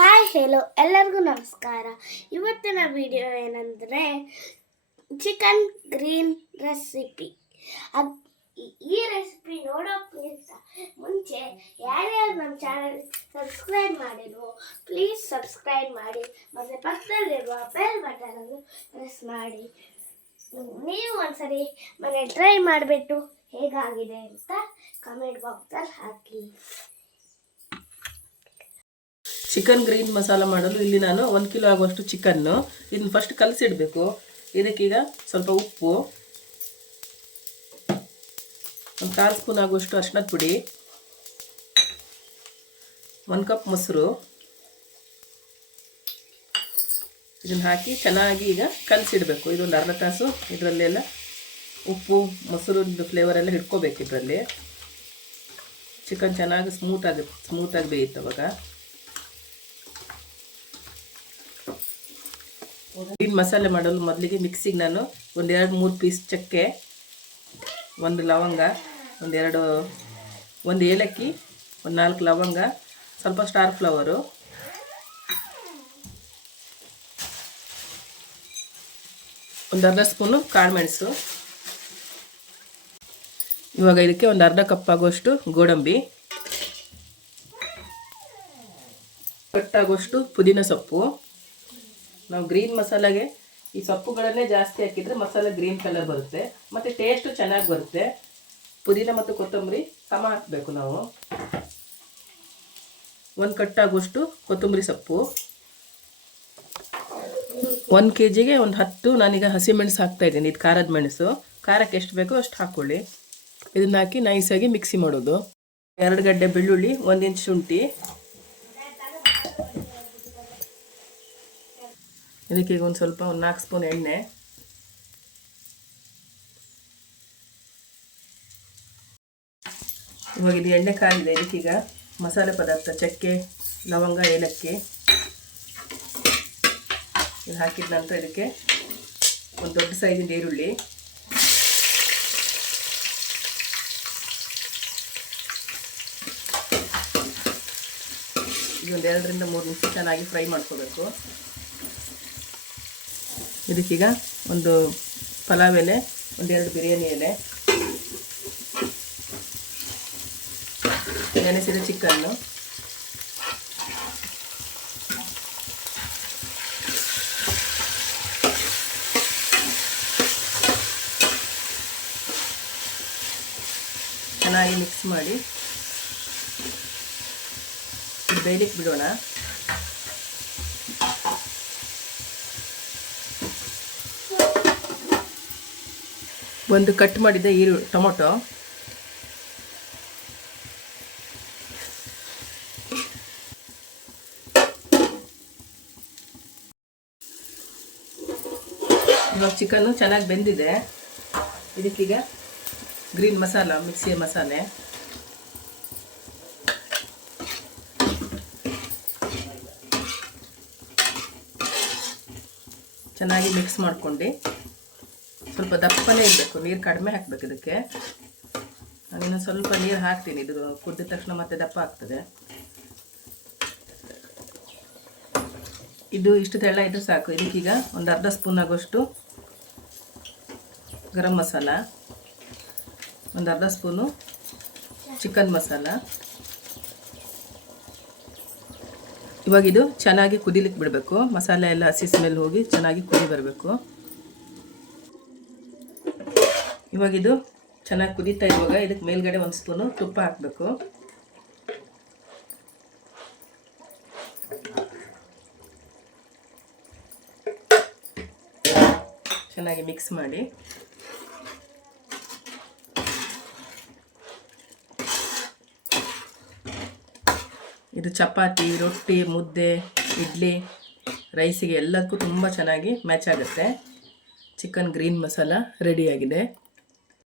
Hi hello ಎಲ್ಲರಿಗೂ ನಮಸ್ಕಾರ. ಇವತ್ತಿನ ವಿಡಿಯೋ ಏನಂದರೆ ಚಿಕನ್ ಗ್ರೀನ್ ರೆಸಿಪಿ ಅದು ಈ ರೆಸಿಪಿ ನೋಡೋಕ್ಕಿಂತ ಮುಂಚೆ ಯಾರ್ಯಾರು ನಮ್ಮ ಚಾನಲ್ ಸಬ್ಸ್ಕ್ರೈಬ್ ಮಾಡಿಲ್ವೋ ಪ್ಲೀಸ್ ಸಬ್ಸ್ಕ್ರೈಬ್ ಮಾಡಿ. ಮತ್ತು ಪಕ್ಕದಲ್ಲಿರುವ ಬೆಲ್ ಬಟನನ್ನು ಪ್ರೆಸ್ ಮಾಡಿ. ನೀವು ಒಂದ್ಸರಿ ಮನೆ ಟ್ರೈ ಮಾಡಿಬಿಟ್ಟು ಹೇಗಾಗಿದೆ ಅಂತ ಕಮೆಂಟ್ ಬಾಕ್ಸಲ್ಲಿ ಹಾಕಿ. ಚಿಕನ್ ಗ್ರೀನ್ ಮಸಾಲ ಮಾಡಲು ಇಲ್ಲಿ ನಾನು ಒಂದು ಕಿಲೋ ಆಗುವಷ್ಟು ಚಿಕನ್ನು ಇದನ್ನು ಫಸ್ಟ್ ಕಲಸಿಡಬೇಕು. ಇದಕ್ಕೀಗ ಸ್ವಲ್ಪ ಉಪ್ಪು. ಒಂದು ಕಾಲು ಸ್ಪೂನ್ ಆಗುವಷ್ಟು ಅರ್ಶಿನದ ಪುಡಿ. ಒಂದು ಕಪ್ ಮೊಸರು. ಇದನ್ನು ಹಾಕಿ ಚೆನ್ನಾಗಿ ಈಗ ಕಲಸಿಡಬೇಕು. ಇದೊಂದು ಅರ್ಧ ತಾಸು ಇದರಲ್ಲೆಲ್ಲ ಉಪ್ಪು, ಮೊಸರು ಫ್ಲೇವರ್ ಎಲ್ಲ ಹಿಡ್ಕೋಬೇಕು ಇದರಲ್ಲಿ. ಚಿಕನ್ ಚೆನ್ನಾಗಿ ಸ್ಮೂತ್ ಸ್ಮೂತಾಗಿ ಸ್ಮೂತಾಗಿ ಬೇಯುತ್ತೆ ಅವಾಗ. ಗ್ರೀನ್ ಮಸಾಲೆ ಮಾಡಲು ಮೊದಲಿಗೆ ಮಿಕ್ಸಿಗೆ ನಾನು ಒಂದೆರಡು ಮೂರು ಪೀಸ್ ಚಕ್ಕೆ, ಒಂದು ಲವಂಗ ಒಂದೆರಡು ಒಂದು ಏಲಕ್ಕಿ, ಒಂದು ನಾಲ್ಕು ಲವಂಗ, ಸ್ವಲ್ಪ ಸ್ಟಾರ್ ಫ್ಲವರು ಒಂದು ಅರ್ಧ ಸ್ಪೂನು ಕಾಳುಮೆಣಸು ಇವಾಗ ಇದಕ್ಕೆ ಒಂದು ಅರ್ಧ ಕಪ್ ಆಗುವಷ್ಟು ಗೋಡಂಬಿ. ಕಟ್ಟಾಗುವಷ್ಟು ಪುದೀನ ಸೊಪ್ಪು. ನಾವು ಗ್ರೀನ್ ಮಸಾಲೆಗೆ ಈ ಸೊಪ್ಪುಗಳನ್ನೇ ಜಾಸ್ತಿ ಹಾಕಿದರೆ ಮಸಾಲೆ ಗ್ರೀನ್ ಕಲರ್ ಬರುತ್ತೆ. ಮತ್ತು ಟೇಸ್ಟು ಚೆನ್ನಾಗಿ ಬರುತ್ತೆ. ಪುದೀನ ಮತ್ತು ಕೊತ್ತಂಬರಿ ಸಮ ಹಾಕಬೇಕು ನಾವು. ಒಂದು ಕಟ್ಟಾಗುವಷ್ಟು ಕೊತ್ತಂಬರಿ ಸೊಪ್ಪು. ಒಂದು ಕೆ ಜಿಗೆ ಒಂದು ಹತ್ತು ನಾನೀಗ ಹಸಿಮೆಣಸು ಹಾಕ್ತಾ ಇದ್ದೀನಿ. ಇದು ಖಾರದ ಮೆಣಸು. ಖಾರಕ್ಕೆ ಎಷ್ಟು ಬೇಕೋ ಅಷ್ಟು ಹಾಕ್ಕೊಳ್ಳಿ ಇದನ್ನ ಹಾಕಿ ನೈಸಾಗಿ ಮಿಕ್ಸಿ ಮಾಡೋದು. ಎರಡು ಗಡ್ಡೆ ಬೆಳ್ಳುಳ್ಳಿ, ಒಂದು ಇಂಚ್ ಶುಂಠಿ. ಇದಕ್ಕೆ ಈಗ ಒಂದು ಸ್ವಲ್ಪ ಒಂದು ನಾಲ್ಕು ಸ್ಪೂನ್ ಎಣ್ಣೆ. ಇವಾಗ ಇದು ಎಣ್ಣೆ ಕಾಯಿದೆ ಇದಕ್ಕೀಗ ಮಸಾಲೆ ಪದಾರ್ಥ, ಚಕ್ಕೆ, ಲವಂಗ, ಏಲಕ್ಕಿ. ಇದು ಹಾಕಿದ ನಂತರ ಇದಕ್ಕೆ ಒಂದು ದೊಡ್ಡ ಸೈಜಿನ ಈರುಳ್ಳಿ. ಇದೊಂದು ಎರಡರಿಂದ ಮೂರು ನಿಮಿಷ ಚೆನ್ನಾಗಿ ಫ್ರೈ ಮಾಡ್ಕೋಬೇಕು. ಇದಕ್ಕೀಗ ಒಂದು ಪಲಾವ್ ಎಲೆ ಒಂದೆರಡು ಬಿರಿಯಾನಿ ಎಲೆ ನೆನೆಸಿದ ಚಿಕನ್ನು. ಚೆನ್ನಾಗಿ ಮಿಕ್ಸ್ ಮಾಡಿ ಬೇಯಲಿಕ್ಕೆ ಬಿಡೋಣ. ಒಂದು ಕಟ್ ಮಾಡಿದ ಈರು ಟೊಮೊಟೊ. ಇವಾಗ ಚಿಕನ್ನು ಚೆನ್ನಾಗಿ ಬೆಂದಿದೆ. ಇದಕ್ಕೀಗ ಗ್ರೀನ್ ಮಸಾಲ, ಮಿಕ್ಸಿಯ ಮಸಾಲೆ. ಚೆನ್ನಾಗಿ ಮಿಕ್ಸ್ ಮಾಡ್ಕೊಂಡು. ಸ್ವಲ್ಪ ದಪ್ಪನೇ ಇರಬೇಕು, ನೀರು ಕಡಿಮೆ ಹಾಕಬೇಕು ಇದಕ್ಕೆ. ನಾನು ಸ್ವಲ್ಪ ನೀರು ಹಾಕ್ತೀನಿ, ಇದು ಕುದ್ದ ತಕ್ಷಣ ಮತ್ತೆ ದಪ್ಪ ಆಗ್ತದೆ. ಇದು ಇಷ್ಟು ತೆಳ್ಳ ಇದ್ರೆ ಸಾಕು ಇದಕ್ಕೀಗ ಒಂದು ಅರ್ಧ ಸ್ಪೂನ್ ಆಗೋಷ್ಟು ಗರಂ ಮಸಾಲ, ಒಂದು ಅರ್ಧ ಸ್ಪೂನು ಚಿಕನ್ ಮಸಾಲ. ಇವಾಗ ಇದು ಚೆನ್ನಾಗಿ ಕುದಿಲಿಕ್ಕೆ ಬಿಡಬೇಕು, ಮಸಾಲೆ ಎಲ್ಲ ಹಸಿ ಸ್ಮೆಲ್ ಹೋಗಿ ಚೆನ್ನಾಗಿ ಕುದಿ ಬರಬೇಕು. ಇವಾಗ ಇದು ಚೆನ್ನಾಗಿ ಕುದೀತಾ ಇರುವಾಗ ಇದಕ್ಕೆ ಮೇಲ್ಗಡೆ ಒಂದು ಸ್ಪೂನು ತುಪ್ಪ ಹಾಕಬೇಕು. ಚೆನ್ನಾಗಿ ಮಿಕ್ಸ್ ಮಾಡಿ. ಇದು ಚಪಾತಿ, ರೊಟ್ಟಿ, ಮುದ್ದೆ, ಇಡ್ಲಿ ರೈಸಿಗೆ ಎಲ್ಲದಕ್ಕೂ ತುಂಬ ಚೆನ್ನಾಗಿ ಮ್ಯಾಚ್ ಆಗುತ್ತೆ. ಚಿಕನ್ ಗ್ರೀನ್ ಮಸಾಲ ರೆಡಿಯಾಗಿದೆ